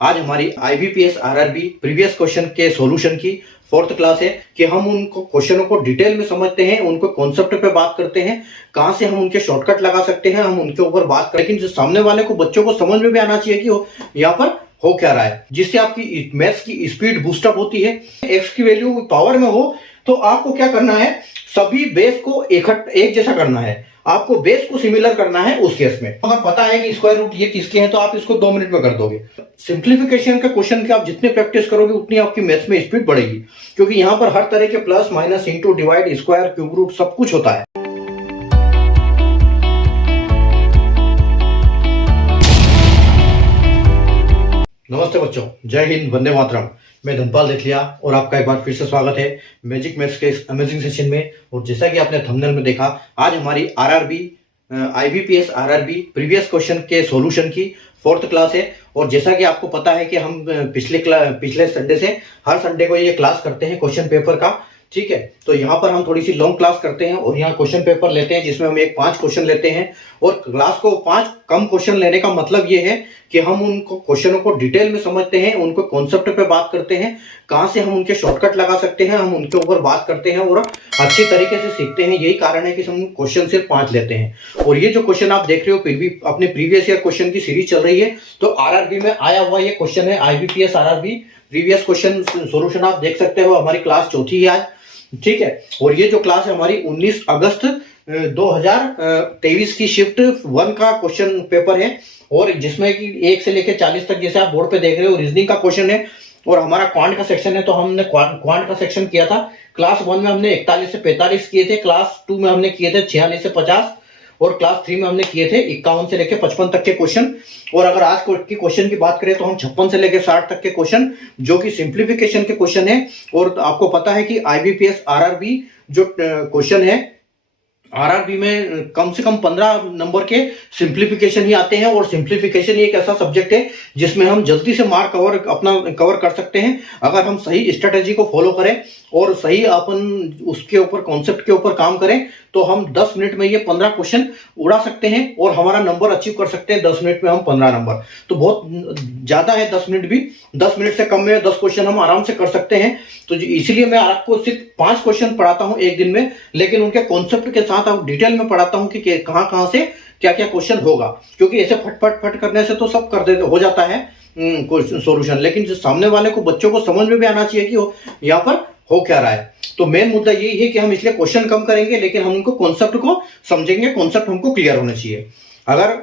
आज हमारी IBPS RRB previous question के सॉल्यूशन की फोर्थ क्लास है कि हम उनको क्वेश्चनों को डिटेल में समझते हैं, उनको कॉन्सेप्ट पे बात करते हैं, कहां से हम उनके शॉर्टकट लगा सकते हैं, हम उनके ऊपर बात करें। लेकिन जो सामने वाले को बच्चों को समझ में भी आना चाहिए कि यहाँ पर हो क्या रहा है, जिससे आपकी मैथ्स की स्पीड बूस्टअप होती है। एक्स की वैल्यू पावर में हो तो आपको क्या करना है, सभी बेस को एक जैसा करना है, आपको बेस को सिमिलर करना है उस केस में। अगर पता है कि स्क्वायर रूट ये किसके हैं तो आप इसको 2 मिनट में कर दोगे। सिंप्लीफिकेशन के क्वेश्चन के आप जितने प्रैक्टिस करोगे उतनी आपकी मैथ्स में स्पीड बढ़ेगी, क्योंकि यहां पर हर तरह के plus minus into divide square cube root सब कुछ होता है। नमस्ते बच्चों, जय हिंद, वंदे मातरम। मैं धनपाल देखलिया और आपका एक बार फिर से स्वागत है मैजिक मैथ्स के इस अमेजिंग सेशन में। और जैसा कि आपने थंबनेल में देखा, आज हमारी RRB IBPS RRB previous question के सॉल्यूशन की फोर्थ क्लास है। और जैसा कि आपको पता है कि हम पिछले संडे से हर संडे को ये क्लास करते हैं क्वेश्चन पेपर का, ठीक है। तो यहाँ पर हम थोड़ी सी लॉन्ग क्लास करते हैं और यहाँ क्वेश्चन पेपर लेते हैं जिसमें हम 5 क्वेश्चन लेते हैं। और क्लास को 5 कम क्वेश्चन लेने का मतलब ये है कि हम उनको क्वेश्चनों को डिटेल में समझते हैं, उनको कॉन्सेप्ट पे बात करते हैं, कहां से हम उनके शॉर्टकट लगा सकते हैं, हम उनके ऊपर बात करते हैं और अच्छी तरीके से सीखते हैं। यही कारण है कि हम क्वेश्चन सिर्फ 5 लेते हैं। और ये जो क्वेश्चन आप देख रहे हो फिर भी अपने प्रीवियस ईयर क्वेश्चन की सीरीज चल रही है, तो आरआरबी में आया हुआ ये क्वेश्चन है IBPS RRB previous question solution. आप देख सकते हो हमारी क्लास चौथी है आज, ठीक है। और ये जो क्लास है हमारी 19 अगस्त 2023 की शिफ्ट 1 का क्वेश्चन पेपर है, और जिसमें कि 1 से लेकर 40 तक जैसे आप बोर्ड पे देख रहे हो रीजनिंग का क्वेश्चन है। और हमारा क्वांट का सेक्शन है, तो हमने क्वांट का सेक्शन किया था। क्लास 1 में हमने 41 से 45 किए थे, क्लास 2 में हमने किए थे 46 से 50, और क्लास 3 में हमने किए थे 51 से लेकर 55 तक के क्वेश्चन। और अगर आज के क्वेश्चन की बात करें तो हम 56 से लेकर 60 तक के क्वेश्चन, जो कि सिंप्लीफिकेशन के क्वेश्चन है। और आपको पता है कि आईबीपीएस आरआरबी जो क्वेश्चन है, आरआरबी में कम से कम 15 नंबर के सिंप्लीफिकेशन ही आते हैं। और सिंप्लीफिकेशन एक ऐसा सब्जेक्ट है जिसमें हम जल्दी से मार्क कवर कर सकते हैं अगर हम सही स्ट्रेटेजी को फॉलो करें और सही अपन उसके ऊपर कॉन्सेप्ट के ऊपर काम करें, तो हम 10 मिनट में ये 15 क्वेश्चन उड़ा सकते हैं और हमारा नंबर अचीव कर सकते हैं। 10 मिनट में हम 15 नंबर, तो बहुत ज्यादा है 10 मिनट भी। 10 मिनट से कम में 10 क्वेश्चन हम आराम से कर सकते हैं। तो इसलिए मैं आपको सिर्फ 5 क्वेश्चन पढ़ाता हूं एक दिन में, लेकिन उनके कॉन्सेप्ट के साथ आप डिटेल में पढ़ाता हूं कि कहां से क्या क्या क्वेश्चन होगा। क्योंकि ऐसे फट करने से तो सब हो जाता है सॉल्यूशन, लेकिन जो सामने वाले को बच्चों को समझ में भी आना चाहिए कि यहाँ पर हो क्या रहा है। तो मेन मुद्दा यही है कि हम इसलिए क्वेश्चन कम करेंगे, लेकिन हम उनको कॉन्सेप्ट को समझेंगे, कॉन्सेप्ट हमको क्लियर होना चाहिए। अगर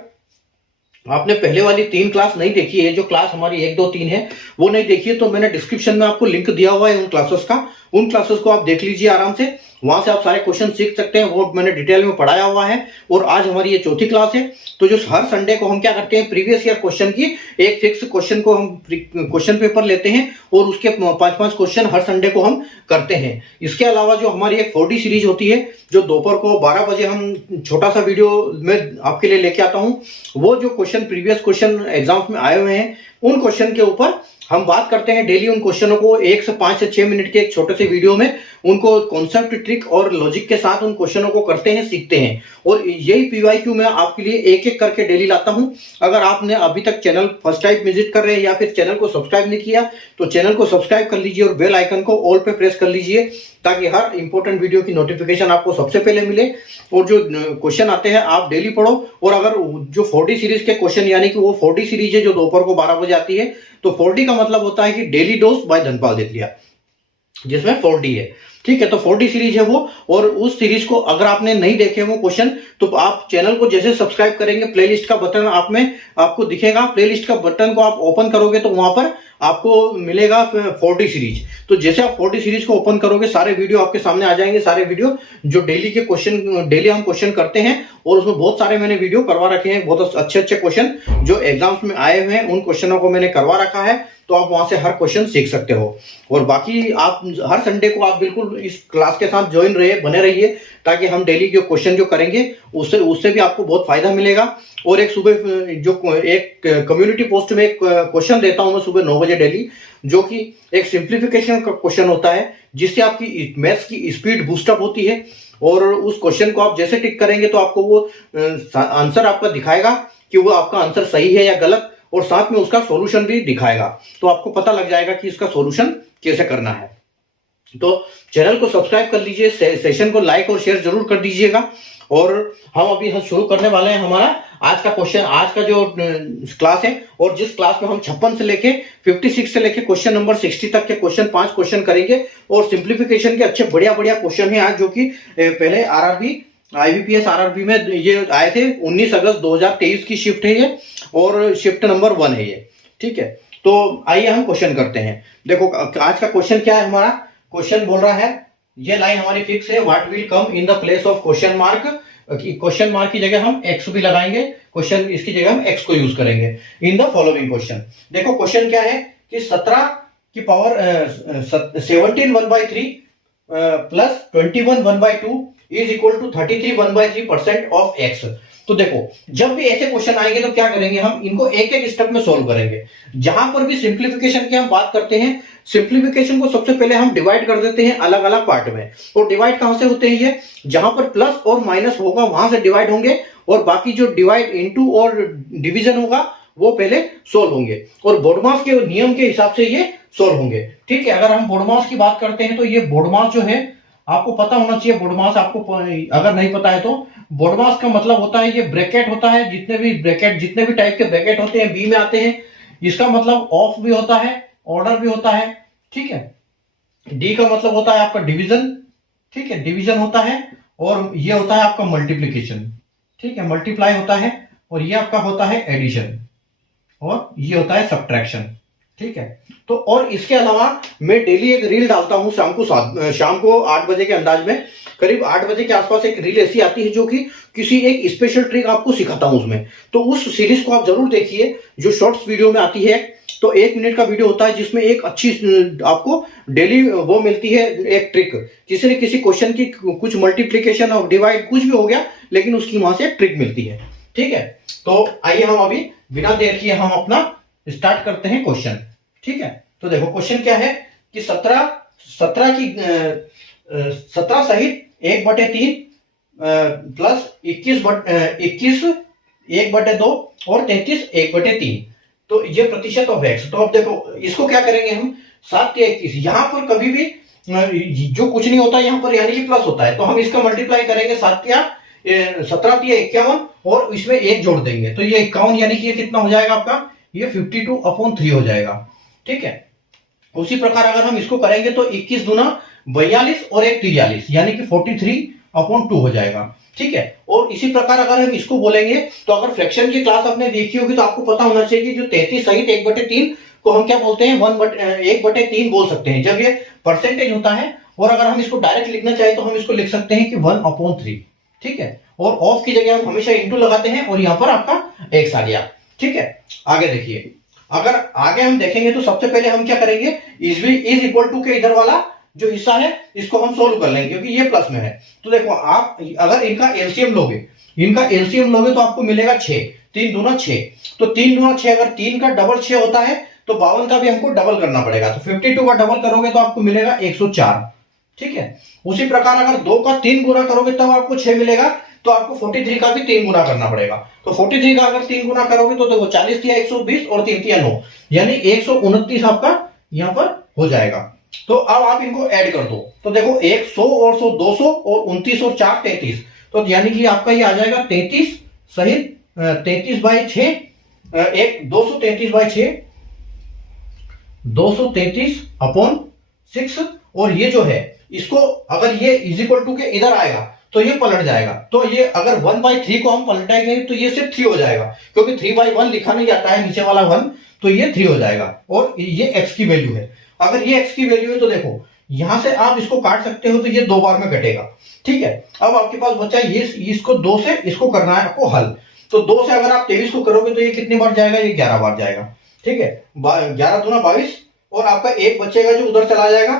आपने पहले वाली 3 क्लास नहीं देखी है, जो क्लास हमारी 1, 2, 3 है, वो नहीं देखी है, तो मैंने डिस्क्रिप्शन में आपको लिंक दिया हुआ है उन क्लासेस का। उन क्लासेस को आप देख लीजिए आराम से, वहां से आप सारे क्वेश्चन सीख सकते हैं। वो मैंने डिटेल में पढ़ाया हुआ है। और आज हमारी ये चौथी क्लास है। तो जो हर संडे को हम क्या करते हैं, प्रीवियस ईयर क्वेश्चन की एक फिक्स क्वेश्चन को हम क्वेश्चन पेपर लेते हैं और उसके 5-5 क्वेश्चन हर संडे को हम करते हैं। इसके अलावा जो हमारी एक 4D सीरीज होती है, जो दोपहर को 12 बजे हम छोटा सा वीडियो में आपके लिए लेके आता हूं, वो जो क्वेश्चन प्रीवियस क्वेश्चन एग्जाम्स में आए हुए हैं उन क्वेश्चन के ऊपर हम बात करते हैं डेली। उन क्वेश्चनों को 1 से 5 से 6 मिनट के एक छोटे से वीडियो में उनको कॉन्सेप्ट, ट्रिक और लॉजिक के साथ उन क्वेश्चनों को करते हैं, सीखते हैं। और यही पीवाईक्यू मैं आपके लिए एक एक करके डेली लाता हूं। अगर आपने अभी तक चैनल फर्स्ट टाइम विजिट कर रहे हैं या फिर चैनल को सब्सक्राइब नहीं किया, तो चैनल को सब्सक्राइब कर लीजिए और बेल आइकन को ऑल पे प्रेस कर लीजिए, ताकि हर इंपॉर्टेंट वीडियो की नोटिफिकेशन आपको सबसे पहले मिले। और जो क्वेश्चन आते हैं आप डेली पढ़ो। और अगर जो 4D सीरीज के क्वेश्चन, यानी कि वो 4D सीरीज है जो दोपहर को 12 बजे आती है, तो 4D का मतलब होता है कि डेली डोज बाय धनपाल देखलिया, जिसमें 4D है, ठीक है। तो 4D सीरीज है वो। और उस सीरीज को अगर आपने नहीं देखे वो क्वेश्चन, तो आप चैनल को जैसे सब्सक्राइब करेंगे, प्लेलिस्ट का बटन आपको दिखेगा। प्लेलिस्ट का बटन को आप ओपन करोगे तो वहां पर आपको मिलेगा 4D सीरीज। तो जैसे आप 4D सीरीज को ओपन करोगे, सारे वीडियो आपके सामने आ जाएंगे। सारे वीडियो जो डेली के क्वेश्चन, डेली हम क्वेश्चन करते हैं, और उसमें बहुत सारे मैंने वीडियो करवा रखे हैं। बहुत अच्छे क्वेश्चन जो एग्जाम्स में आए हुए हैं, उन क्वेश्चनों को मैंने करवा रखा है। तो आप वहां से हर क्वेश्चन सीख सकते हो। और बाकी आप हर संडे को आप बिल्कुल इस क्लास के साथ ज्वाइन बने रहिए, ताकि हम डेली जो क्वेश्चन जो करेंगे उससे भी आपको बहुत फायदा मिलेगा। और एक सुबह जो एक कम्युनिटी पोस्ट में एक क्वेश्चन देता हूं मैं सुबह 9 बजे डेली, जो कि एक सिंप्लीफिकेशन का क्वेश्चन होता है, जिससे आपकी मैथ्स की स्पीड बूस्टअप होती है। और उस क्वेश्चन को आप जैसे टिक करेंगे तो आपको वो आंसर आपका दिखाएगा कि वो आपका आंसर सही है या गलत। और साथ में उसका सॉल्यूशन भी दिखाएगा, तो आपको पता लग जाएगा कि इसका सॉल्यूशन कैसे करना है। तो चैनल को सब्सक्राइब कर लीजिए, सेशन को लाइक और शेयर जरूर कर दीजिएगा। और हम अभी शुरू करने वाले हैं हमारा आज का क्वेश्चन, आज का जो क्लास है, और जिस क्लास में हम 56 से लेके 56 से लेके क्वेश्चन नंबर 60 तक के क्वेश्चन 5 क्वेश्चन करेंगे। और सिंप्लीफिकेशन के अच्छे बढ़िया बढ़िया क्वेश्चन हैं आज, जो कि पहले आरआरबी IBPS RRB में ये आए थे। 19 अगस्त 2023 की शिफ्ट है ये, और शिफ्ट नंबर 1 है ये, ठीक है। तो आइए हम क्वेश्चन करते हैं। देखो आज का क्वेश्चन क्या है हमारा, क्वेश्चन बोल रहा है, ये लाइन हमारी फिक्स है, what will come in the place of question mark. Question mark की जगह हम एक्स भी लगाएंगे, क्वेश्चन इसकी जगह हम एक्स को यूज करेंगे इन द फॉलोइंग क्वेश्चन। देखो क्वेश्चन क्या है कि 17 की power 17 1/3 plus 21 1/2 is equal to 33 1/3% of x. तो देखो जब भी ऐसे क्वेश्चन आएंगे तो क्या करेंगे, हम इनको एक एक स्टेप में सोल्व करेंगे। जहां पर भी सिंप्लीफिकेशन की हम बात करते हैं, सिंप्लीफिकेशन को सबसे पहले हम डिवाइड कर देते हैं अलग अलग पार्ट में। और डिवाइड कहां से होते हैं, ये जहां पर प्लस और माइनस होगा वहां से डिवाइड होंगे, और बाकी जो डिवाइड इनटू और डिवीजन होगा वो पहले सोल्व होंगे, और बोर्डमास के नियम के हिसाब से ये सोल्व होंगे, ठीक है। अगर हम बोर्डमास की बात करते हैं तो ये बोर्डमास जो है आपको पता होना चाहिए। बोर्डमास आपको अगर नहीं पता है तो बोर्डमास का मतलब होता है, ये ब्रैकेट होता है, जितने भी टाइप के ब्रैकेट होते हैं बी में आते हैं। इसका मतलब ऑफ भी होता है, ऑर्डर भी होता है, ठीक है। डी का मतलब होता है आपका डिवीजन, ठीक है, डिवीजन होता है। और ये होता है आपका मल्टीप्लीकेशन, ठीक है, मल्टीप्लाई होता है। और ये आपका होता है एडिशन, और ये होता है सब्ट्रैक्शन, ठीक है। तो और इसके अलावा मैं डेली एक रील डालता हूं शाम को 8 बजे के अंदाज में, करीब 8 बजे के आसपास एक रील ऐसी आती है जो कि किसी एक स्पेशल ट्रिक आपको सिखाता हूं उसमें। तो उस सीरीज को आप जरूर देखिए जो शॉर्ट्स वीडियो में आती है। तो 1 मिनट का वीडियो होता है जिसमें एक अच्छी आपको डेली वो मिलती है, एक ट्रिक, किसी क्वेश्चन की कुछ मल्टीप्लीकेशन और डिवाइड कुछ भी हो गया, लेकिन उसकी वहां से ट्रिक मिलती है, ठीक है। तो आइए हम अभी बिना देर किए हम अपना स्टार्ट करते हैं क्वेश्चन, ठीक है। तो देखो क्वेश्चन क्या है कि 17 सहित 1/3 प्लस 21 1/2 और 33 1/3, तो ये प्रतिशत ऑफ एक्स। तो अब देखो इसको क्या करेंगे हम, 7 या 21, यहां पर कभी भी जो कुछ नहीं होता यहां पर, यानी कि प्लस होता है, तो हम इसका मल्टीप्लाई करेंगे 17 या 51 और इसमें 1 जोड़ देंगे, तो ये 51, यानी कि ये कितना हो जाएगा आपका, ये 52/3 हो जाएगा, ठीक है। उसी प्रकार अगर हम इसको करेंगे तो 21 दूना 42 और 1 43, यानी कि 43/2 हो जाएगा, ठीक है। और इसी प्रकार अगर हम इसको बोलेंगे तो अगर फ्रैक्शन की क्लास आपने देखी होगी तो आपको पता होना चाहिए कि जो 33 सहित 1/3 को हम क्या बोलते हैं, 1/3 बोल सकते हैं जब ये परसेंटेज होता है। और अगर हम इसको डायरेक्ट लिखना चाहे तो हम इसको लिख सकते हैं कि 1/3, ठीक है। और ऑफ की जगह हम हमेशा इंटू लगाते हैं, और यहां पर आपका एक्स आ गया, ठीक है। आगे देखिए, अगर आगे हम देखेंगे तो सबसे पहले हम क्या करेंगे, इज इक्वल टू के इधर वाला जो हिस्सा है इसको हम सोल्व कर लेंगे, क्योंकि ये प्लस में है। तो देखो आप अगर इनका एलसीएम लोगे तो आपको मिलेगा 6, 3 दूना 6, तो 3 दूना 6, अगर 3 का डबल 6 होता है तो 52 का भी हमको डबल करना पड़ेगा, तो 52 का डबल करोगे तो आपको मिलेगा 104, ठीक है। उसी प्रकार अगर 2 का 3 गुना करोगे तब आपको 6 मिलेगा, तो आपको 43 का भी 3 गुना करना पड़ेगा। तो 43 का अगर 3 गुना करोगे तो देखो 40 या 120 और 3 या 9, यानी 129 आपका यहां पर हो जाएगा। तो अब आप इनको ऐड कर दो, तो देखो 100 और 100 200 और 29 और 4 33, तो यानी कि आपका ये आ जाएगा 33 सहित 33/6, 233/6, 233/6। और ये जो है इसको अगर ये इज इक्वल टू के इधर आएगा तो ये पलट जाएगा, तो ये अगर 1/3 को हम पलटाएंगे तो ये सिर्फ 3 हो जाएगा, क्योंकि 3/1 लिखा नहीं जाता है नीचे वाला 1, तो ये 3 हो जाएगा। और ये x की वैल्यू है, अगर ये x की वैल्यू है तो देखो यहां से आप इसको काट सकते हो, तो ये 2 बार में कटेगा, ठीक है। अब आपके पास बचा ये, इसको 2 से इसको करना है आपको हल, तो 2 से अगर आप 23 को करोगे तो ये कितनी बार जाएगा, ये 11 बार जाएगा, ठीक है। 11 दूना 22, और आपका 1 बचेगा जो उधर चला जाएगा,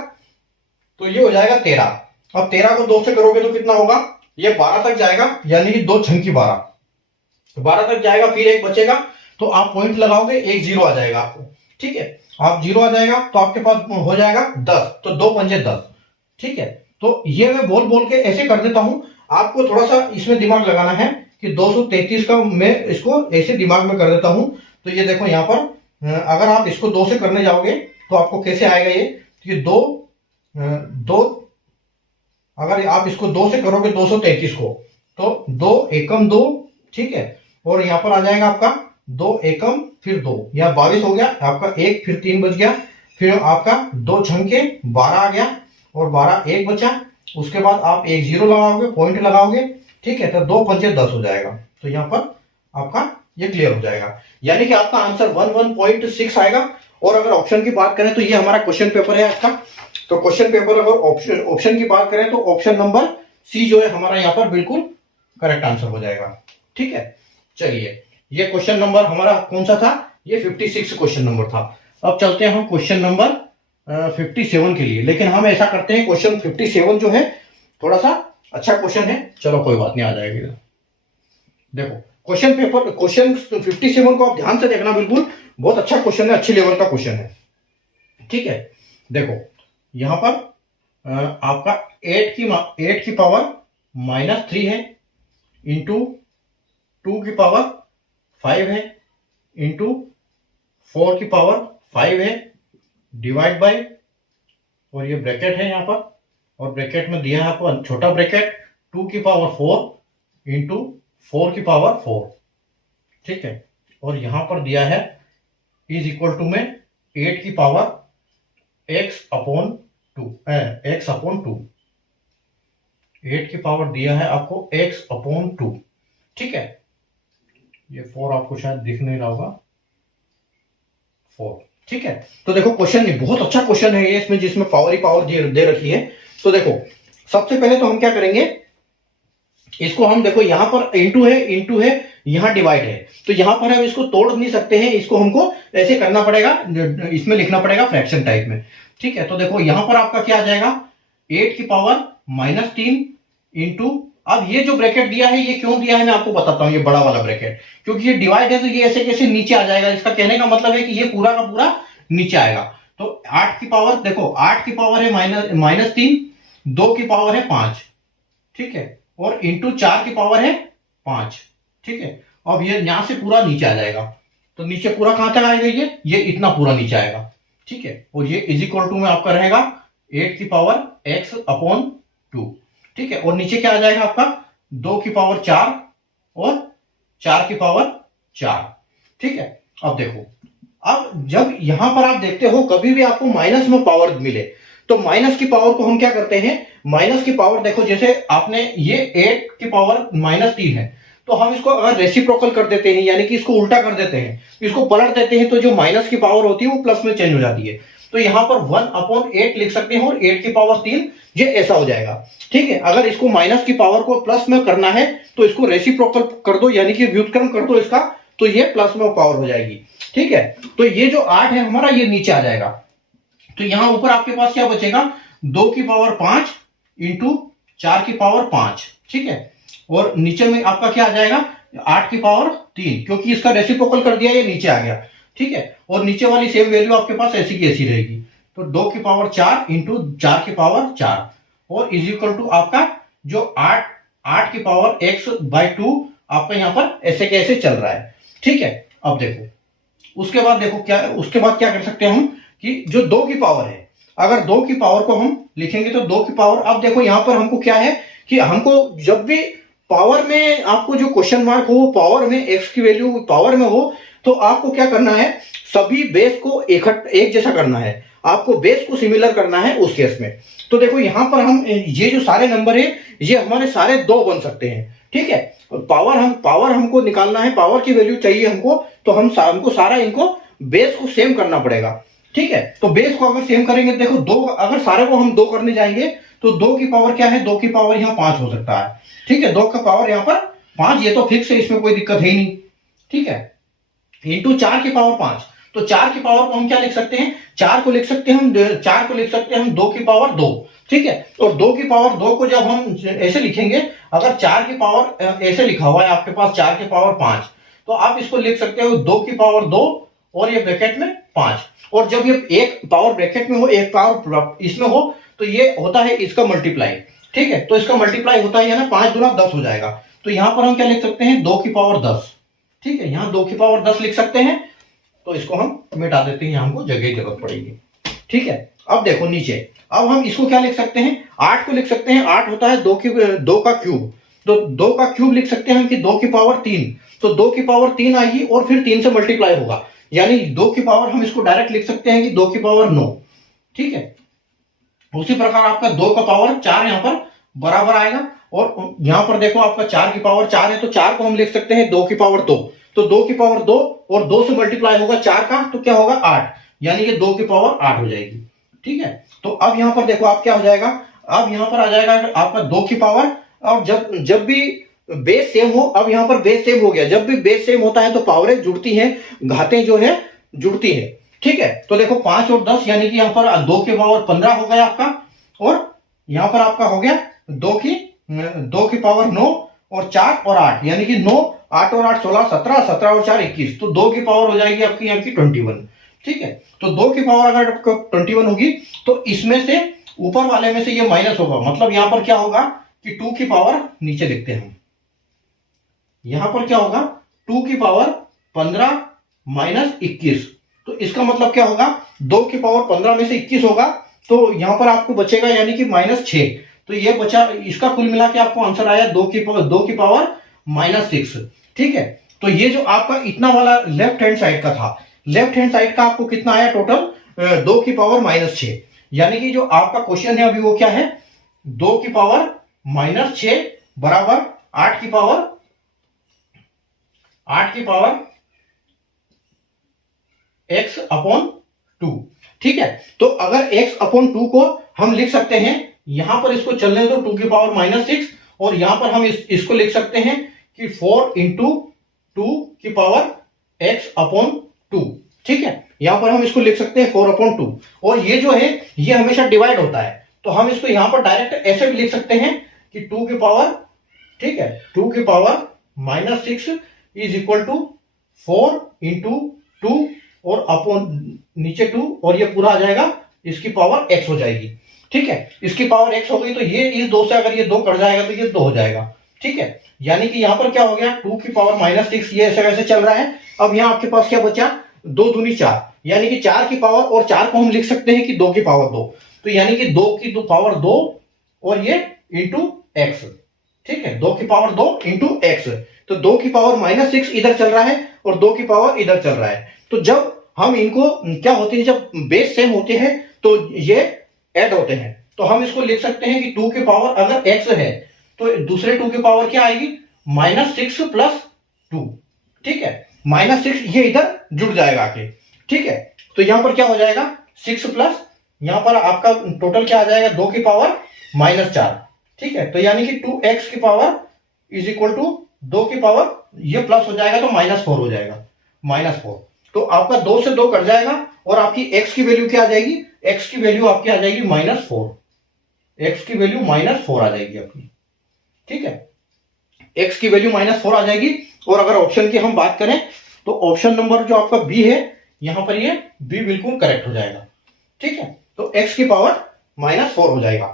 तो ये हो जाएगा 13। अब 13 को 2 से करोगे तो कितना होगा, ये 12 तक जाएगा, यानी कि 2 छंकी 12 तक जाएगा, फिर 1 बचेगा, तो आप पॉइंट लगाओगे, 1 0 आ जाएगा आपको, ठीक है। आप 0 आ जाएगा तो आपके पास हो जाएगा 10, तो 2 पंजे 10, ठीक है। तो ये मैं बोल के ऐसे कर देता हूं, आपको थोड़ा सा इसमें दिमाग लगाना है कि 233 का मैं इसको ऐसे दिमाग में कर देता हूं, तो ये देखो यहाँ पर अगर आप इसको 2 से करने जाओगे तो आपको कैसे आएगा ये 2 अगर आप इसको 2 से करोगे 233 को, तो 2 एकम 2, ठीक है, और यहाँ पर आ जाएगा आपका 2 एकम फिर 2, यहाँ 22 हो गया आपका, 1 फिर 3 बच गया, फिर आपका 2 छंके 12 आ गया और 12 1 बचा। उसके बाद आप एक 0 लगाओगे, पॉइंट लगाओगे, ठीक है, तो 2 पंजे 10 हो जाएगा। तो यहाँ पर आपका ये क्लियर हो जाएगा, यानी कि आपका आंसर 11.6 आएगा। और अगर ऑप्शन की बात करें तो ये हमारा क्वेश्चन पेपर है आपका। तो क्वेश्चन पेपर अगर ऑप्शन की बात करें तो ऑप्शन नंबर सी जो है हमारा यहाँ पर बिल्कुल करेक्ट आंसर हो जाएगा। ठीक है, चलिए ये क्वेश्चन नंबर हमारा कौन सा था, ये 56 क्वेश्चन नंबर था। अब चलते हैं हम क्वेश्चन नंबर 57 के लिए। लेकिन हम ऐसा करते हैं, क्वेश्चन 57 जो है थोड़ा सा अच्छा क्वेश्चन है, चलो कोई बात नहीं, आ जाएगी। देखो क्वेश्चन 57 को आप ध्यान से देखना, बिल्कुल बहुत अच्छा क्वेश्चन है, अच्छी लेवल का क्वेश्चन है। ठीक है, देखो यहां पर आपका 8 की पावर -3 है, इंटू 2 की पावर 5 है, इंटू 4 की पावर 5 है, डिवाइड बाय, और ये ब्रैकेट है यहाँ पर, और ब्रैकेट में दिया है आपको छोटा ब्रैकेट 2 की पावर 4 इंटू 4 की पावर 4। ठीक है, और यहां पर दिया है इज इक्वल टू में 8 की पावर x अपॉन 2, 8 की पावर दिया है आपको x अपॉन 2। ठीक है, ये 4 आपको शायद दिख नहीं रहा होगा, 4। ठीक है, तो देखो क्वेश्चन बहुत अच्छा क्वेश्चन है ये, इसमें जिसमें पावर ही पावर दे रखी है। तो देखो सबसे पहले तो हम क्या करेंगे, इसको हम देखो यहां पर इंटू है, यहां डिवाइड है, तो यहां पर हम इसको तोड़ नहीं सकते हैं, इसको हमको ऐसे करना पड़ेगा, इसमें लिखना पड़ेगा फ्रैक्शन टाइप में। ठीक है, तो देखो यहां पर आपका क्या आ जाएगा, 8 की पावर -3 इंटू, अब ये जो ब्रैकेट दिया है ये क्यों दिया है मैं आपको बताता हूं, ये बड़ा वाला ब्रैकेट, क्योंकि ये डिवाइड है तो ये ऐसे कैसे नीचे आ जाएगा, इसका कहने का मतलब है कि ये पूरा का पूरा नीचे आएगा। तो 8 की पावर देखो, 8 की पावर है -3, 2 की पावर है 5, ठीक है, और इंटू 4 की पावर है 5। ठीक है, अब ये यहां से पूरा नीचे आ जाएगा, तो नीचे पूरा कहां तक आएगा, ये इतना पूरा नीचे आएगा। ठीक है, और ये इज इक्वल टू में आपका रहेगा 8 की पावर x अपॉन 2। ठीक है, और नीचे क्या आ जाएगा आपका 2 की पावर 4 और 4 की पावर 4। ठीक है, अब देखो, अब जब यहां पर आप देखते हो कभी भी आपको माइनस में पावर मिले तो माइनस की पावर को हम क्या करते हैं, माइनस की पावर देखो, जैसे आपने ये 8 की पावर -3 है, तो हम इसको अगर रेसिप्रोकल कर देते हैं, यानी कि इसको उल्टा कर देते हैं, इसको पलट देते हैं, तो जो माइनस की पावर होती है वो प्लस में चेंज हो जाती है। तो यहां पर 1/8 लिख सकते हैं और 8 की पावर 3, ये ऐसा हो जाएगा। ठीक है, अगर इसको माइनस की पावर को प्लस में करना है तो इसको रेसिप्रोकल कर दो, यानी कि व्युत्क्रम कर दो इसका, तो ये प्लस में पावर हो जाएगी। ठीक है, तो ये जो 8 है हमारा ये नीचे आ जाएगा, तो यहां ऊपर आपके पास क्या बचेगा, 2 की पावर 5 इंटू 4 की पावर 5। ठीक है, और नीचे में आपका क्या आ जाएगा, 8 की पावर 3, क्योंकि इसका रेसिप्रोकल कर दिया ये नीचे आ गया। ठीक है, और नीचे वाली सेम वैल्यू आपके पास ऐसी की ऐसी रहेगी, तो 2 की पावर 4 इंटू 4 की पावर 4, और इज इक्वल टू आपका जो 8 की पावर x/2 आपका यहां पर ऐसे कैसे चल रहा है। ठीक है, अब देखो उसके बाद देखो क्या कर सकते हैं हम, कि जो 2 की पावर है, अगर 2 की पावर को हम लिखेंगे तो 2 की पावर, अब देखो यहां पर हमको क्या है कि हमको जब भी पावर में आपको जो क्वेश्चन मार्क हो पावर में, x की वैल्यू पावर में हो, तो आपको क्या करना है, सभी बेस को एक जैसा करना है, आपको बेस को सिमिलर करना है उस केस में। तो देखो यहां पर हम ये जो सारे नंबर है ये हमारे सारे 2 बन सकते हैं। ठीक है, पावर हमको निकालना है, पावर की वैल्यू चाहिए हमको, तो हमको सारा इनको बेस को सेम करना पड़ेगा। ठीक है, तो बेस को अगर सेम करेंगे, देखो 2, अगर सारे को हम 2 करने जाएंगे तो 2 की पावर क्या है, 2 की पावर यहाँ 5 हो सकता है। ठीक है, 2 का पावर यहाँ पर 5, ये तो फिक्स है, इसमें कोई दिक्कत है ही नहीं। ठीक है, इंटू 4 की पावर 5, तो 4 की पावर को हम क्या लिख सकते हैं, 4 को लिख सकते हैं हम 2 की पावर 2। ठीक है, और 2 की पावर 2 को जब हम ऐसे लिखेंगे, अगर 4 की पावर ऐसे लिखा हुआ है आपके पास 4 की पावर 5, तो आप इसको लिख सकते हो 2 की पावर 2 और ये ब्रैकेट में 5, और जब ये एक पावर ब्रैकेट में हो, एक पावर इसमें हो, तो ये होता है इसका मल्टीप्लाई। ठीक है, तो इसका मल्टीप्लाई होता है ना, 5 दूना 10 हो जाएगा, तो यहां पर हम क्या लिख सकते हैं, 2 की पावर 10। ठीक है, यहां 2 की पावर 10 लिख सकते हैं, तो इसको हम मिटा देते हैं, यहाँ हमको जगह की जरूरत पड़ेगी। ठीक है, अब देखो नीचे, अब हम इसको क्या लिख सकते हैं, 8 को लिख सकते हैं। 8 होता है 2 का क्यूब, तो 2 का क्यूब लिख सकते हैं हम कि 2 की पावर 3, तो 2 की पावर 3 आएगी और फिर 3 से मल्टीप्लाई होगा, यानी 2 की पावर हम इसको डायरेक्ट लिख सकते हैं कि 2 की पावर 9। ठीक है, उसी प्रकार आपका 2 का पावर 4 यहां पर बराबर आएगा, और यहां पर देखो आपका 4 की पावर 4 है, तो 4 को हम लिख सकते हैं 2 की पावर 2, तो 2 की पावर 2 और 2 से मल्टीप्लाई होगा 4 का, तो क्या होगा 8, यानी कि 2 की पावर 8 हो जाएगी। ठीक है, तो अब यहां पर देखो आप क्या हो जाएगा, अब यहां पर आ जाएगा आपका 2 की पावर, और जब भी बेस सेम हो, अब यहां पर बेस सेम हो गया, जब भी बेस सेम होता है तो पावरें जुड़ती हैं, घातें जो है जुड़ती है। ठीक है, तो देखो 5 और 10 यानी कि यहां पर 2 की पावर 15 हो गया आपका, और यहां पर आपका हो गया 2 की पावर 9 और 4 और 8, यानी कि 9, 8 और 8 16, 17, 17 और 4 21, तो 2 की पावर हो जाएगी आपकी यहाँ की 21। ठीक है, तो 2 की पावर अगर 21 होगी तो इसमें से ऊपर वाले में से ये माइनस होगा, मतलब यहां पर क्या होगा कि 2 की पावर नीचे लिखते हैं हम, यहां पर क्या होगा 2 की पावर 15 माइनस 21, तो इसका मतलब क्या होगा 2 की पावर 15 में से 21 होगा, तो यहां पर आपको बचेगा यानी कि -6, तो ये बचा, इसका कुल मिला के आपको आंसर आया 2 की पावर -6। ठीक है, तो ये जो आपका इतना वाला लेफ्ट हैंड साइड का था, लेफ्ट हैंड साइड का आपको कितना आया टोटल 2 की पावर -6, यानी कि जो आपका क्वेश्चन है अभी वो क्या है 2 की पावर -6 बराबर 8 की पावर x अपॉन 2। ठीक है, तो अगर x अपॉन 2 को हम लिख सकते हैं, यहां पर इसको चलने दो 2 की पावर -6, और यहां पर हम इसको लिख सकते हैं कि 4 इंटू 2 की पावर x अपॉन 2। ठीक है, यहां पर हम इसको लिख सकते हैं 4 अपॉन 2, और ये जो है ये हमेशा डिवाइड होता है, तो हम इसको यहां पर डायरेक्ट ऐसे भी लिख सकते हैं कि 2 की पावर, ठीक है 2 की power -6 is equal to 4 into 2 और अपॉन नीचे 2, और ये पूरा आ जाएगा इसकी पावर x हो जाएगी। ठीक है, इसकी पावर x हो गई, तो ये इस 2 से अगर ये 2 कट जाएगा तो ये 2 हो जाएगा। ठीक है, यानी कि यहां पर क्या हो गया 2 की पावर -6, ये ऐसे वैसे चल रहा है। अब यहां आपके पास क्या बचा 2 दूनी 4, यानी कि 4 की पावर, और 4 को हम लिख सकते हैं कि 2 की पावर 2, तो यानी कि 2 की पावर 2 और ये इंटू x। ठीक है, 2 की पावर 2 इंटू x, तो 2 की पावर -6 इधर चल रहा है और 2 की पावर इधर चल रहा है, तो जब हम इनको क्या होती है, जब बेस सेम होते हैं तो ये ऐड होते हैं, तो हम इसको लिख सकते हैं कि 2 की पावर अगर x है तो दूसरे 2 की पावर क्या आएगी -6 प्लस 2। ठीक है, -6 ये इधर जुड़ जाएगा आके। ठीक है, तो यहां पर क्या हो जाएगा 6 प्लस, यहां पर आपका टोटल क्या आ जाएगा 2 की पावर -4। ठीक है, तो यानी कि 2x की पावर इज इक्वल टू 2 की पावर, ये प्लस हो जाएगा तो -4 हो जाएगा, -4, तो आपका 2 से 2 कट जाएगा, और आपकी x की वैल्यू क्या आ जाएगी, x की वैल्यू आपकी आ जाएगी -4, x की वैल्यू -4 आ जाएगी अपनी। ठीक है, x की वैल्यू -4 आ जाएगी, और अगर ऑप्शन की हम बात करें तो ऑप्शन नंबर जो आपका बी है, यहां पर ये बी बिल्कुल करेक्ट हो जाएगा। ठीक है, तो x की पावर -4 हो जाएगा,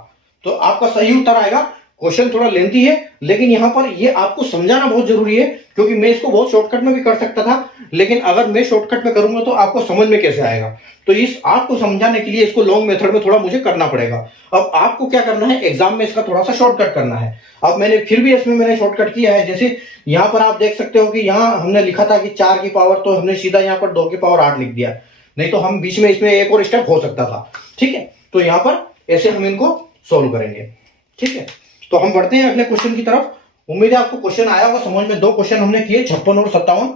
तो आपका सही उत्तर आएगा। क्वेश्चन थोड़ा लेंथी है, लेकिन यहां पर ये आपको समझाना बहुत जरूरी है, क्योंकि मैं इसको बहुत शॉर्टकट में भी कर सकता था, लेकिन अगर मैं शॉर्टकट में करूंगा तो आपको समझ में कैसे आएगा, तो इस आपको समझाने के लिए इसको लॉन्ग मेथड में थोड़ा मुझे करना पड़ेगा। अब आपको क्या करना है, एग्जाम में इसका थोड़ा सा शॉर्टकट करना है। अब मैंने फिर भी इसमें मैंने शॉर्टकट किया है, जैसे यहां पर आप देख सकते हो कि यहां हमने लिखा था कि 4 की पावर, तो हमने सीधा यहां पर 2 की पावर 8 लिख दिया, नहीं तो हम बीच में इसमें एक और स्टेप हो सकता था। ठीक है, तो यहां पर ऐसे हम इनको सोल्व करेंगे। ठीक है, तो हम बढ़ते हैं अगले क्वेश्चन की तरफ। उम्मीद है आपको क्वेश्चन आया होगा समझ में। 2 क्वेश्चन हमने किए 56 और 57,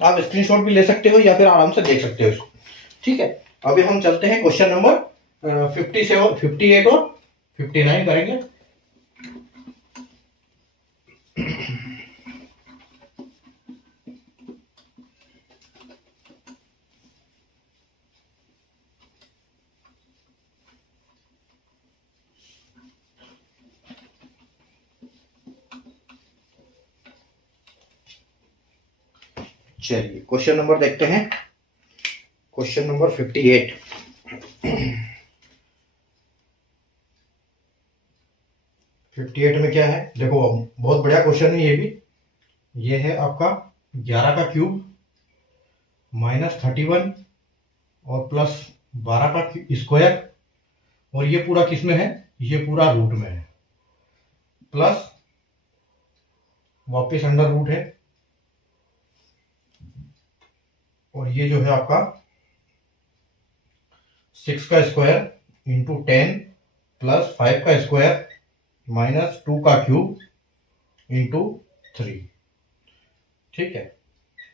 आप स्क्रीनशॉट भी ले सकते हो या फिर आराम से देख सकते हो इसको। ठीक है, अभी हम चलते हैं क्वेश्चन नंबर 57, 58 और 59 करेंगे। चलिए क्वेश्चन नंबर देखते हैं, क्वेश्चन नंबर 58। 58 में क्या है, देखो बहुत बढ़िया क्वेश्चन है ये भी। ये है आपका 11 का क्यूब -31 और +12 का स्क्वायर, और ये पूरा किस में है, ये पूरा रूट में है, प्लस वापिस अंडर रूट है, और ये जो है आपका 6 का स्क्वायर इंटू 10 प्लस 5 का स्क्वायर माइनस 2 का क्यूब इंटू 3, ठीक है,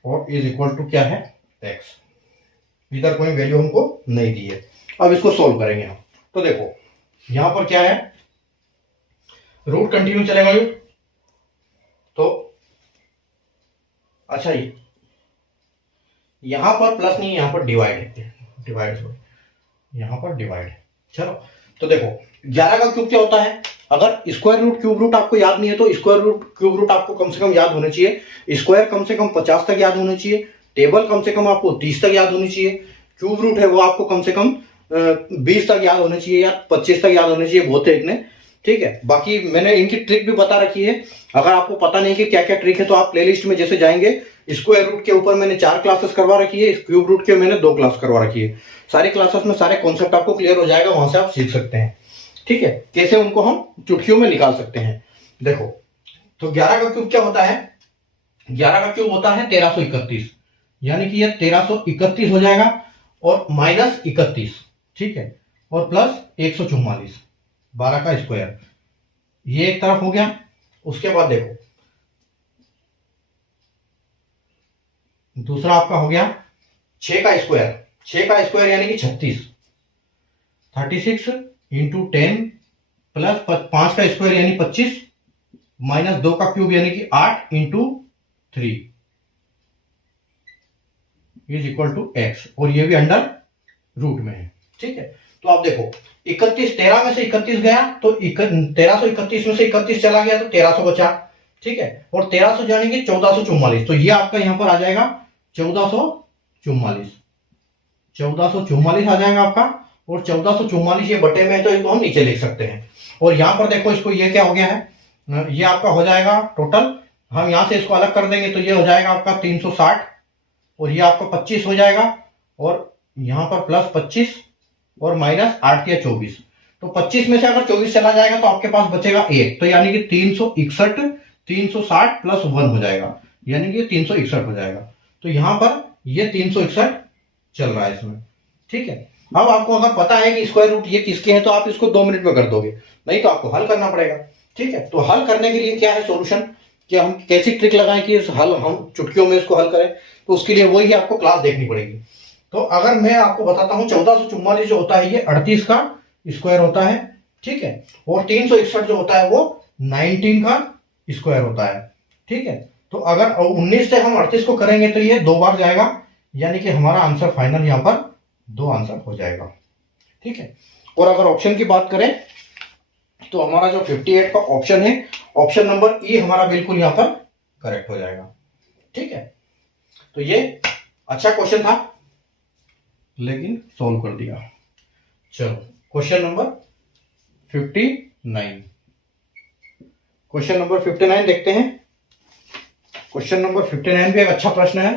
और इज इक्वल टू क्या है, x। इधर कोई वैल्यू हमको नहीं दी है। अब इसको सोल्व करेंगे हम। तो देखो यहां पर क्या है, रूट कंटिन्यू चलेगा ये, तो अच्छा यहां पर प्लस नहीं, यहां पर डिवाइड है, यहां पर डिवाइड है। चलो तो देखो 11 का क्यूब क्या होता है, अगर स्क्वायर रूट क्यूब रूट आपको याद नहीं है तो स्क्वायर रूट क्यूब रूट आपको कम से कम याद होना चाहिए, स्क्वायर कम से कम 50 तक याद होना चाहिए, टेबल कम से कम आपको 30 तक याद होनी चाहिए, क्यूब रूट है वो आपको कम से कम 20 तक याद होना चाहिए या 25 तक याद होना चाहिए, बहुत है इतने, ठीक है। बाकी मैंने इनकी ट्रिक भी बता रखी है, अगर आपको पता नहीं कि क्या क्या ट्रिक है तो आप प्लेलिस्ट में जैसे जाएंगे, स्क्वायर रूट के ऊपर मैंने 4 क्लासेस करवा रखी है, क्यूब रूट के मैंने 2 क्लास करवा रखी है, सारी क्लासेस में सारे कॉन्सेप्ट आपको क्लियर हो जाएगा, वहां से आप सीख सकते हैं, ठीक है, कैसे उनको हम चुटकियों में निकाल सकते हैं। देखो तो 11 का क्यूब क्या होता है, 11 का क्यूब होता है 1331, यानी कि ये 1331 हो जाएगा और -31, ठीक है, और प्लस 144, 12 का स्क्वायर, ये एक तरफ हो गया। उसके बाद देखो दूसरा आपका हो गया 6 का स्क्वायर, 6 का स्क्वायर यानी कि 36, 36 इंटू 10 प्लस 5 का स्क्वायर यानी 25 माइनस 2 का क्यूब यानी कि 8 into 3 is equal to x, और ये भी अंडर रूट में है, ठीक है। तो आप देखो 31, 13 में से 31 गया तो 1331 में से 31 चला गया तो 1300 बचा, ठीक है, और 1300 जाने की 1444, तो ये आपका यहां पर आ जाएगा 1444, 1444 आ जाएगा आपका, और 1444 ये बटे में है तो इसको हम नीचे लिख सकते हैं। और यहां पर देखो इसको ये क्या हो गया है, ये आपका हो जाएगा टोटल, हम यहां से इसको अलग कर देंगे तो ये हो जाएगा आपका 360, और ये आपका 25 हो जाएगा, और यहां पर प्लस 25 और माइनस 8 या 24, तो 25 में से अगर 24 चला जाएगा तो आपके पास बचेगा 1, तो यानी कि 361, 360 प्लस 1 हो जाएगा, यानी कि 361 हो जाएगा। तो यहां पर ये 361 चल रहा है इसमें, ठीक है। अब आपको अगर पता है कि स्क्वायर रूट ये किसके हैं तो आप इसको 2 मिनट में कर दोगे, नहीं तो आपको हल करना पड़ेगा, ठीक है। तो हल करने के लिए क्या है सोल्यूशन, कि हम कैसी ट्रिक लगाएं कि इस हल हम चुटकियों में इसको हल करें, तो उसके लिए वही आपको क्लास देखनी पड़ेगी। तो अगर मैं आपको बताता हूं 1444 जो होता है ये 38 का स्क्वायर होता है, ठीक है, और 361 जो होता है वो 19 का स्क्वायर होता है, ठीक है। तो अगर 19 से हम 38 को करेंगे तो ये 2 बार जाएगा, यानी कि हमारा आंसर फाइनल यहां पर 2 आंसर हो जाएगा, ठीक है। और अगर ऑप्शन की बात करें तो हमारा जो 58 का ऑप्शन है, ऑप्शन नंबर ई हमारा बिल्कुल यहां पर करेक्ट हो जाएगा, ठीक है। तो ये अच्छा क्वेश्चन था लेकिन सॉल्व कर दिया। चलो क्वेश्चन नंबर 59, क्वेश्चन नंबर 59 देखते हैं। क्वेश्चन नंबर 59 भी एक अच्छा प्रश्न है।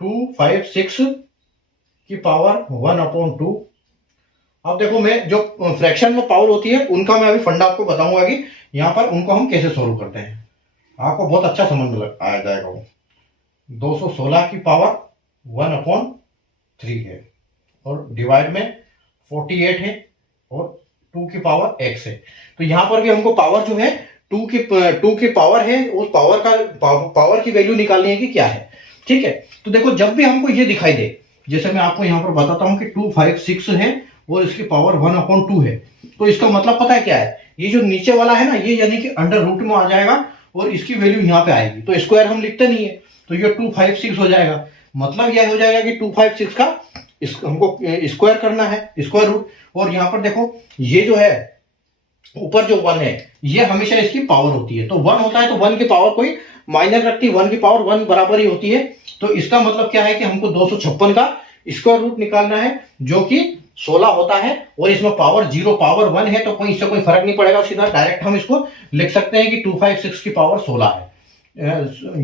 256 की पावर 1/2। अब देखो मैं जो फ्रैक्शन में पावर होती है उनका मैं अभी फंडा आपको बताऊंगा कि यहां पर उनको हम कैसे सोल्व करते हैं, आपको बहुत अच्छा समझ में आ जाएगा वो। 216 की पावर 1/3 है और डिवाइड में 48 है और 2 की पावर x है। तो यहां पर भी हमको पावर जो है 2 की पावर है, उस पावर की वैल्यू निकालनी है कि क्या है, ठीक है। तो देखो जब भी हमको ये दिखाई दे, जैसे मैं आपको यहां पर बताता हूं कि 256 है और इसकी पावर 1/2 है, तो इसका मतलब पता है क्या है, ये जो नीचे वाला है ना ये यानी कि अंडर रूट में आ जाएगा और इसकी वैल्यू यहां पे आएगी, तो स्क्वायर हम लिखते नहीं है, तो ये 256 हो जाएगा। मतलब यह हो जाएगा कि 256 का हमको स्क्वायर करना है, स्क्वायर रूट। और यहां पर देखो ये जो है ऊपर जो 1 है ये हमेशा इसकी पावर होती है, तो 1 होता है तो 1 की पावर कोई माइनर रखती, 1 की पावर 1 बराबर ही होती है। तो इसका मतलब क्या है कि हमको 256 का स्क्वायर रूट निकालना है जो कि 16 होता है, और इसमें पावर 0 पावर 1 है तो कोई इससे कोई फर्क नहीं पड़ेगा, सीधा डायरेक्ट हम इसको लिख सकते हैं कि 256 की पावर 16 है,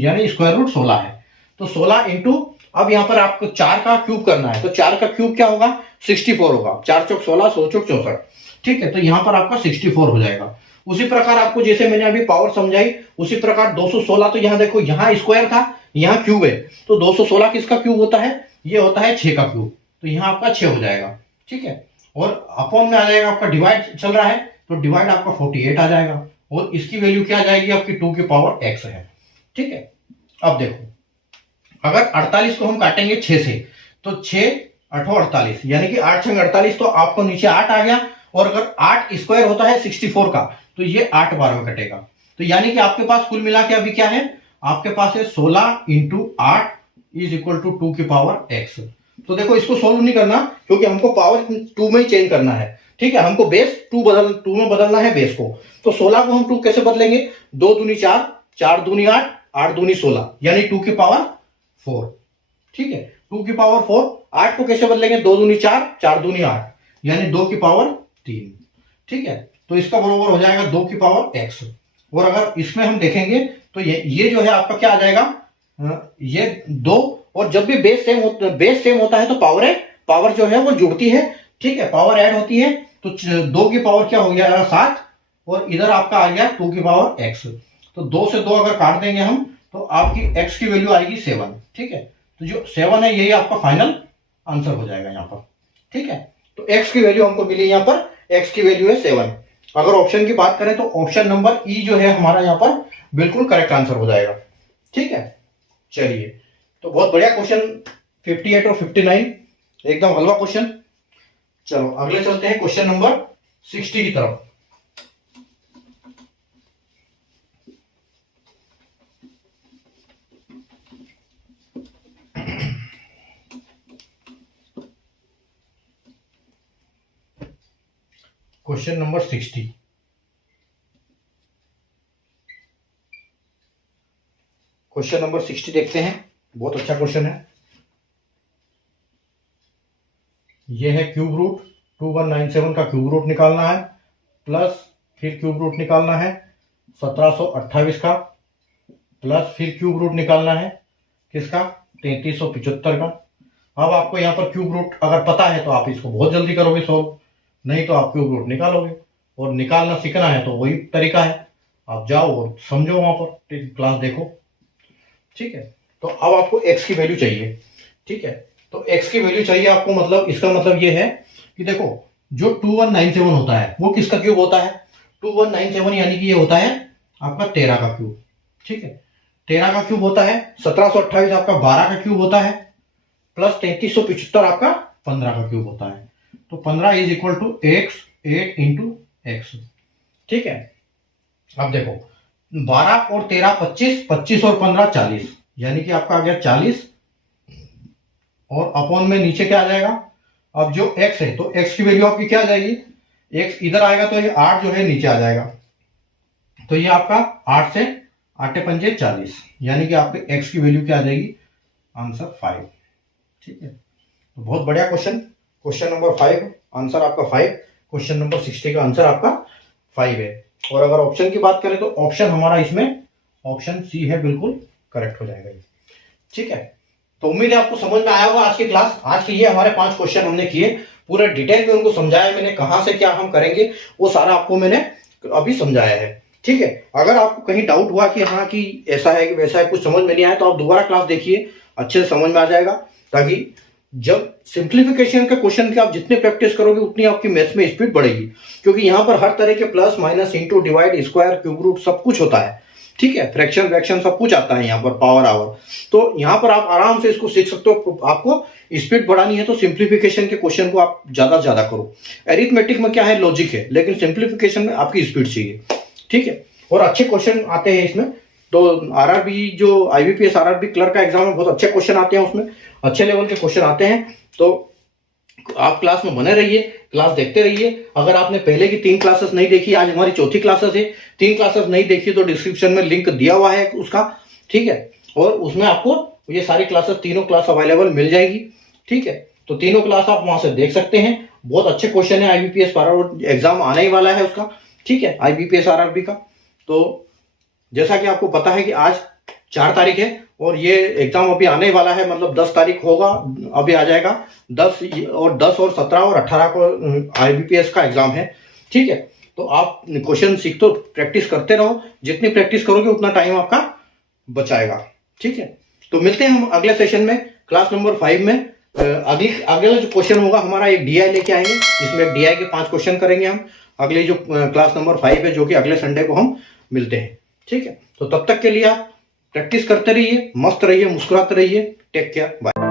यानी स्क्वायर रूट 16 है। तो 16 इंटू, अब यहाँ पर आपको 4 का क्यूब करना है, तो 4 का क्यूब क्या होगा, 64 होगा। 4 चौक 16, 16 चौक 64। ठीक है, तो यहाँ पर आपका 64 हो जाएगा। उसी प्रकार आपको जैसे मैंने अभी पावर समझाई, उसी प्रकार 216, तो यहाँ देखो, यहाँ स्क्वायर था, यहाँ क्यूब है, तो 216 किसका क्यूब होता है, ये होता है 6 का क्यूब, तो यहाँ आपका 6 हो जाएगा। ठीक है, और अपॉन में आ जाएगा आपका, डिवाइड चल रहा है तो डिवाइड आपका 48 आ जाएगा, और इसकी वैल्यू क्या आ जाएगी आपकी 2 की पावर x है। ठीक है, अब देखो, अगर 48 को हम काटेंगे 6 से, तो 6 8 48, यानी कि 8 6 48, तो आपको नीचे 8 आ गया, और अगर 8 स्क्वायर होता है 64 का, तो ये 8 बार में कटेगा। तो यानी कि आपके पास कुल मिला के अभी क्या है, आपके पास है 16 इंटू 8 इज इक्वल टू 2 की पावर x। तो देखो, इसको सोल्व नहीं करना, क्योंकि हमको पावर 2 में ही चेंज करना है। ठीक है, हमको बेस 2 में बदलना है बेस को। तो 16 को हम 2 कैसे बदलेंगे, 2 दूनी 4, 4 दूनी 8, 8 दूनी 16, यानी 2 की पावर 4। ठीक है, 2 की पावर 4। 8 को कैसे बदलेंगे, 2 दूनी 4, 4 दूनी 8, यानी 2 की पावर 3। ठीक है, तो इसका बराबर हो जाएगा 2 की पावर x। और अगर इसमें हम देखेंगे तो ये जो है आपका क्या आ जाएगा, ये 2, और जब भी बेस सेम होता है तो पावर जो है वो जुड़ती है। ठीक है, पावर ऐड होती है, तो 2 की पावर क्या हो गया 7, और इधर आपका आ गया 2 की पावर x। तो 2 से 2 अगर काट देंगे हम, तो आपकी x की वैल्यू आएगी 7। ठीक है, तो जो 7 है यही आपका फाइनल आंसर हो जाएगा यहाँ पर। ठीक है, तो x की वैल्यू हमको मिली, यहाँ पर x की वैल्यू है 7। अगर ऑप्शन की बात करें तो ऑप्शन नंबर ई जो है हमारा यहाँ पर बिल्कुल करेक्ट आंसर हो जाएगा। ठीक है, चलिए, तो बहुत बढ़िया क्वेश्चन 58 और 59, एकदम हलवा क्वेश्चन। चलो अगले चलते हैं क्वेश्चन नंबर 60 की तरफ। Question number 60। क्वेश्चन नंबर 60 देखते हैं, बहुत अच्छा क्वेश्चन है। ये है क्यूब रूट 2197 का क्यूब रूट निकालना है, प्लस फिर क्यूब रूट निकालना है 1728 का, प्लस फिर क्यूब रूट निकालना है किसका, 3375 का। अब आपको यहाँ पर क्यूब रूट अगर पता है तो आप इसको बहुत जल्दी करोगे सॉल्व, नहीं तो आप क्यूब रूट निकालोगे, और निकालना सीखना है तो वही तरीका है, आप जाओ और समझो वहां पर, क्लास देखो। ठीक है, तो अब आपको x की वैल्यू चाहिए। ठीक है, तो x की वैल्यू चाहिए आपको, मतलब इसका मतलब ये है कि देखो, जो 2197 होता है वो किसका क्यूब होता है, 2197 यानी कि ये होता है आपका 13 का क्यूब। ठीक है, 13 का क्यूब होता है, 1728 आपका 12 का क्यूब होता है, प्लस 3375 आपका 15 का क्यूब होता है। तो 15 is equal to x 8 into x. ठीक है, अब देखो 12 और 13 25, 25 और 15 40, यानी कि आपका आ गया 40, और अपॉन में नीचे क्या आ जाएगा, अब जो x है तो x की वैल्यू आपकी क्या आ जाएगी, x इधर आएगा तो ये 8 जो है नीचे आ जाएगा, तो ये आपका 8 से 8 पंजे 40, यानी कि आपके x की वैल्यू क्या आ जाएगी, आंसर 5। ठीक है, तो बहुत बढ़िया क्वेश्चन, क्वेश्चन नंबर 5, आंसर आपका 5। क्वेश्चन नंबर 60 का आंसर आपका 5 है। और अगर ऑप्शन की बात करें तो ऑप्शन हमारा इसमें ऑप्शन सी है, बिल्कुल करेक्ट हो जाएगा। ठीक है, तो उम्मीद है आपको समझ में आया होगा आज की क्लास। आज के ये हमारे 5 क्वेश्चन हमने किए, पूरा डिटेल में उनको समझाया मैंने, कहां से क्या हम करेंगे वो सारा आपको मैंने अभी समझाया है। ठीक है, अगर आपको कहीं डाउट हुआ कि हाँ कि ऐसा है कि वैसा है, कुछ समझ में नहीं आया, तो आप दोबारा क्लास देखिए, अच्छे से समझ में आ जाएगा। ताकि जब सिंप्लीफिकेशन के क्वेश्चन की आप जितने प्रैक्टिस करोगे उतनी आपकी मैथ्स में स्पीड बढ़ेगी, क्योंकि यहाँ पर हर तरह के plus minus into divide square cube root सब कुछ होता है। ठीक है, फ्रैक्शन व्रैक्शन सब कुछ आता है यहाँ पर, पावर आवर, तो यहाँ पर आप आराम से इसको सीख सकते हो। आपको स्पीड बढ़ानी है तो सिंप्लीफिकेशन के क्वेश्चन को आप ज्यादा से ज्यादा करो। एरिथमेटिक में क्या है, लॉजिक है, लेकिन सिंप्लीफिकेशन में आपकी स्पीड चाहिए। ठीक है, और अच्छे क्वेश्चन आते हैं इसमें, तो आरआरबी जो आईबीपीएस आरआरबी क्लर्क का एग्जाम में बहुत अच्छे क्वेश्चन आते हैं, उसमें अच्छे लेवल के क्वेश्चन आते हैं। तो आप क्लास में बने रहिए, क्लास देखते रहिए। अगर आपने पहले की 3 क्लासेस नहीं देखी, आज हमारी 4थी क्लासेस है, 3 क्लासेस नहीं देखी तो डिस्क्रिप्शन में लिंक दिया हुआ है उसका। ठीक है, और उसमें आपको ये सारी क्लासेस, तीनों क्लास अवेलेबल मिल जाएगी। ठीक है, तो तीनों क्लास आप वहां से देख सकते हैं। बहुत अच्छे क्वेश्चन है, आईबीपीएस एग्जाम आने ही वाला है उसका। ठीक है, आईबीपीएस आरआरबी का। तो जैसा कि आपको पता है कि आज 4 तारीख है, और ये एग्जाम अभी आने वाला है, मतलब 10 तारीख होगा, अभी आ जाएगा 10 और 17 और 18 को IBPS का एग्जाम है। ठीक है, तो आप क्वेश्चन सीख तो प्रैक्टिस करते रहो, जितनी प्रैक्टिस करोगे उतना टाइम आपका बचाएगा। ठीक है, तो मिलते हैं हम अगले सेशन में क्लास नंबर 5 में। अगला जो क्वेश्चन होगा हमारा एक DI लेके आएंगे, जिसमें DI के 5 क्वेश्चन करेंगे हम। अगले जो क्लास नंबर 5 है, जो कि अगले संडे को हम मिलते हैं। ठीक है, तो तब तक के लिए आप प्रैक्टिस करते रहिए, मस्त रहिए, मुस्कुराते रहिए। Take care, bye.